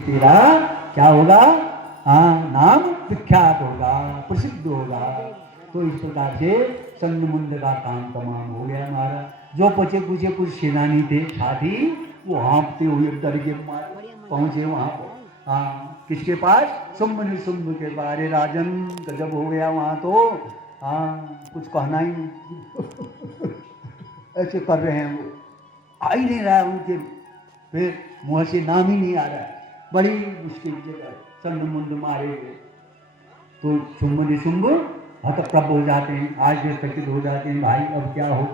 तेरा क्या होगा, हाँ नाम विख्यात होगा, प्रसिद्ध होगा। तो इस प्रकार से संगमुंड का काम तमाम हो गया महाराज। जो बचे कुछ कुछ सेनानी थे साथी, वो हाँपते हुए डर के मारे पहुंचे वहां पर। हाँ किसके पास, शुंभ निशुंभ के बारे। राजन गजब हो गया वहां तो, हाँ कुछ कहना ही नहीं। ऐसे कर रहे हैं वो, आ ही नहीं रहा है उनके फिर मुंह से नाम ही नहीं आ रहा है। बड़ी मुश्किल जगह संग मुंड मारे गए तो शुंभ निशुंभ हतप्रभ हो जाते हैं, आज भी चकित हो जाते हैं। भाई अब क्या हो,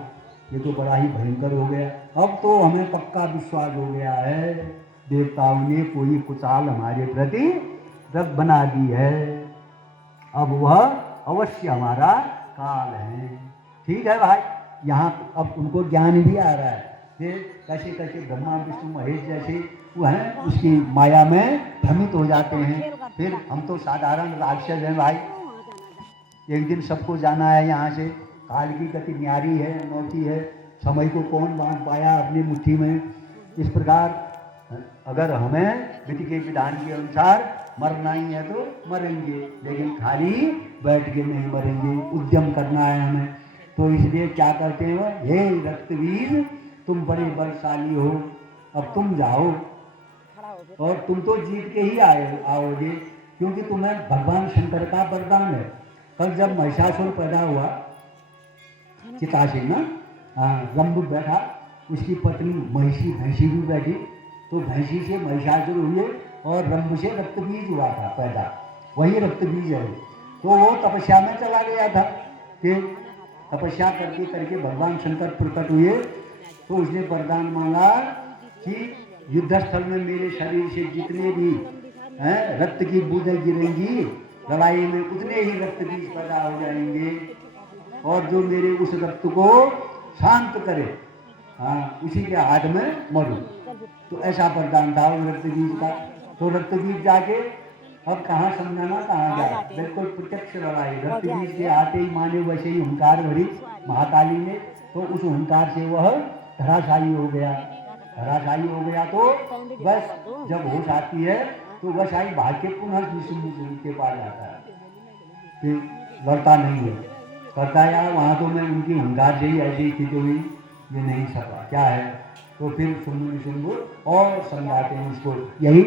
ये तो बड़ा ही भयंकर हो गया। अब तो हमें पक्का विश्वास हो गया है, देवताओं ने कोई कुचाल हमारे प्रति रख बना दी है, अब वह अवश्य हमारा काल है। ठीक है भाई, यहाँ अब उनको ज्ञान भी आ रहा है। फिर कैसे कैसे ब्रह्मा विष्णु महेश जैसे वो हैं उसकी माया में भ्रमित हो जाते हैं। फिर हम तो साधारण राक्षस हैं भाई, एक दिन सबको जाना है यहाँ से। काल की गति न्यारी है, अनौठी है, समय को कौन बांध पाया अपनी मुट्ठी में। इस प्रकार अगर हमें विधि के विधान के अनुसार मरना ही है तो मरेंगे, लेकिन खाली बैठ के नहीं मरेंगे, उद्यम करना है हमें। तो इसलिए क्या करते हैं, हे रक्तवीर तुम बड़े बलशाली हो, अब तुम जाओ और तुम तो जीत के ही आओगे, क्योंकि तुम्हें भगवान शंकर का वरदान है। कल जब महिषासुर पैदा हुआ चिता से ना, रंभ बैठा, उसकी पत्नी महिषी भैंसी भी बैठी, तो भैंसी से महिषासुर हुए और रंभ से रक्तबीज हुआ था पैदा, वही रक्तबीज है। तो वो तपस्या में चला गया था कि तपस्या करके करके भगवान शंकर प्रकट हुए, तो उसने वरदान मांगा कि युद्धस्थल में मेरे शरीर से जितने भी रक्त की बूंदें गिरेंगी, लड़ाई में उतने ही रक्त बीज पैदा हो जाएंगे, और जो मेरे उस रक्त को शांत करे, उसी के हाथ में मरूं। तो ऐसा वरदान था उस रक्त बीज का। तो रक्त बीज जाके अब कहाँ समझाना कहाँ जाए, बिल्कुल प्रत्यक्ष लड़ाई। रक्त बीज के आते ही माने वैसे ही हुंकार भरी महाकाली ने, तो उस हुंकार से वह धराशायी हो गया। धराशायी हो गया तो बस जब होश आती है तो बस आई भाग के पुनः विष्णु के पास जाता है, फिर लड़ता नहीं है, करता यार वहाँ तो मैं उनकी हुंकार से ही ऐसी स्थिति हुई, ये नहीं सका क्या है। तो फिर शुंभ और समझाते हैं उसको, यही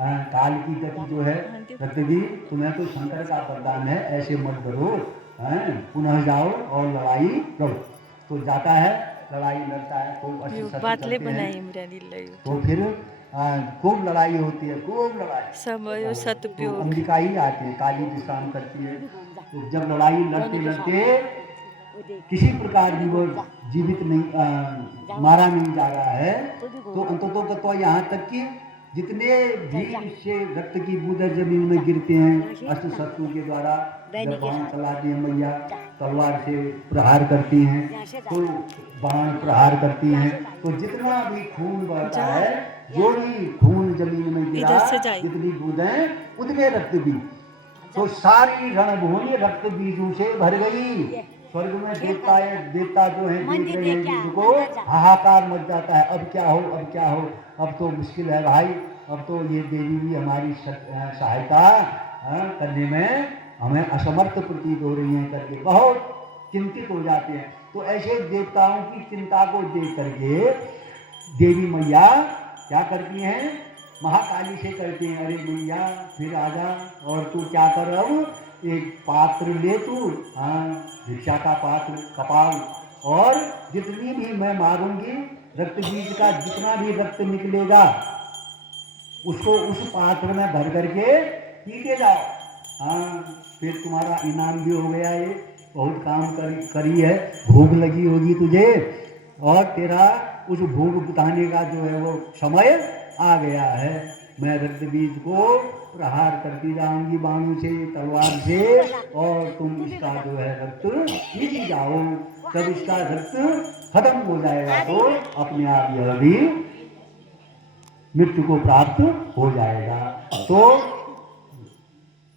काल की गति जो है, रक्तवी तुम्हें तो शंकर का वरदान है, ऐसे मत करो, पुनः जाओ और लड़ाई करो। तो जाता है, लड़ाई लड़ता है, तो फिर खूब लड़ाई होती है, खूब लड़ाई। तो अंबिका ही आती है, काली विश्राम करती है। तो जब लड़ाई लड़ते लड़ते किसी प्रकार भी वो जीवित नहीं मारा नहीं जा रहा है, तो अंततः यहाँ तक कि जितने भी से रक्त की बूंदें जमीन में गिरते हैं अष्ट शत्रु के द्वारा, जब बाण चलाती है मैया, तलवार से प्रहार करती हैं, तो बाण प्रहार करती हैं, तो जितना भी खून बहता है, जो भी खून जमीन में गिरा, जितनी बूंदें उतने रक्त बीज, तो सारी रणभूमि रक्त बीजों से भर गई। स्वर्ग में देवता जो है देख रहे हैं जिनको हाहाकार मच जाता है, अब क्या हो, अब क्या हो, अब तो मुश्किल है भाई, अब तो ये देवी भी हमारी सहायता करने में हमें असमर्थ प्रतीत हो रही है करके बहुत चिंतित हो जाते हैं। तो ऐसे देवताओं की चिंता को देख करके देवी मैया क्या करती हैं, महाकाली से करती हैं, अरे मैया फिर आजा, और तू क्या कर, अब एक पात्र ले तू, भिक्षा का पात्र, कपाल, और जितनी भी मैं मारूंगी रक्त बीज का जितना भी रक्त निकलेगा उसको उस पात्र में भर करके पीते जाओ। फिर तुम्हारा इनाम भी हो गया, ये बहुत काम करी है, भूख लगी होगी तुझे, और तेरा उस भूख बुताने का जो है वो समय आ गया है। मैं रक्त बीज को प्रहार करती जाऊंगी बाणों से, तलवार से, और तुम इसका जो है रक्त पीती जाओ। जब इसका रक्त खत्म हो जाएगा तो अपने आप यह भी मृत्यु को प्राप्त हो जाएगा। तो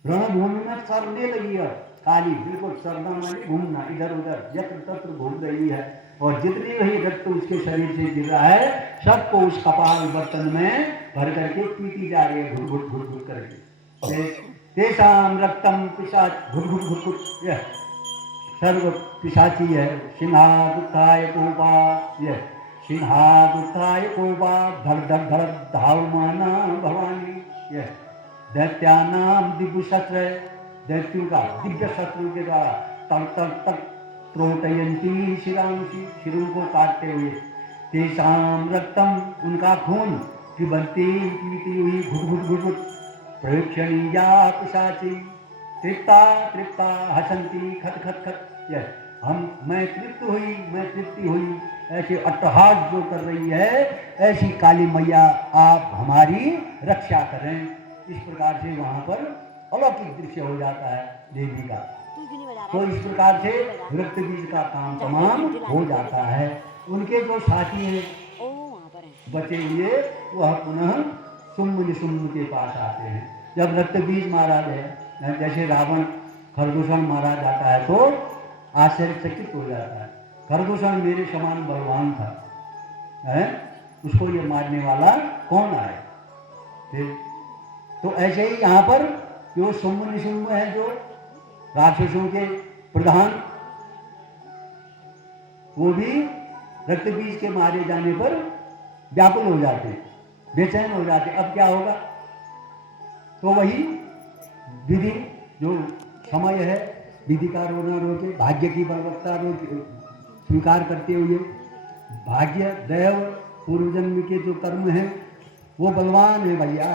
रणभूमि में सरने लगी है काली, बिल्कुल सरना माने घूमना, इधर उधर यत्र तत्र घूम रही है, और जितनी भी रक्त उसके शरीर से गिर रहा है सबको उस कपाल बर्तन में भर करके पीती जा रही है, घुट घुट घुट घुट करके। तेषाम रक्तम पिशाच, घुट घुट घुट घुट, यह सर्व पिशाची है। सिंहादुत्थाय कोपा, यह सिंहादुत्थाय कोपा, धड़ धड़ धड़ धावमाना भवानी, यह दैत्यानाम दिव्य शस्त्र, दैत्यों का दिव्य शस्त्रों के द्वारा तक तक तक त्रोटयंती शिरांशी, शिरों को काटते हुए। तेषाम रक्तम, उनका खून, पिबंती, पीती हुई, घुट घुट घुट घुट, प्रेक्षणीया पिशाची, तृप्ता तृप्ता हसंती खत खत खत, यह मैं तृप्ति हुई, ऐसे अट्टहास जो कर रही है, ऐसी काली मैया आप हमारी रक्षा करें। इस प्रकार से वहाँ पर अलौकिक दृश्य हो जाता है देवी का। तो इस प्रकार से रक्त बीज का काम तमाम हो जाता है। उनके जो साथी हैं बचे हुए, वह पुनः शुंभ निशुंभ के पास आते हैं। जब रक्त बीज मारा गया, जैसे रावण खरदूषण मारा जाता है तो आश्चर्यचकित हो जाता है, खरदूषण मेरे समान बलवान था, है? उसको ये मारने वाला कौन आए? तो ऐसे ही यहाँ पर जो शुंभ निशुंभ है, जो राक्षसों के प्रधान, वो भी रक्त बीज के मारे जाने पर व्याकुल हो जाते, बेचैन हो जाते। अब क्या होगा? तो वही विधि, जो समय है, विधि का रोना रोके, भाग्य की बलवत्ता रोके स्वीकार करते हुए, भाग्य दैव पूर्व जन्म के जो कर्म हैं वो बलवान है भैया।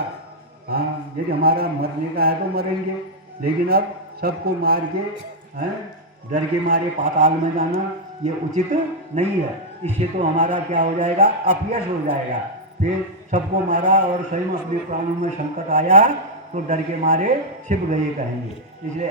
हाँ, यदि हमारा मरने का है तो मरेंगे, लेकिन अब सबको मार के, हैं, डर के मारे पाताल में जाना ये उचित नहीं है। इससे तो हमारा क्या हो जाएगा? अपयश हो जाएगा। फिर सबको मारा और स्वयं अपने प्राणों में संकट आया तो डर के मारे छिप गए कहेंगे। इसलिए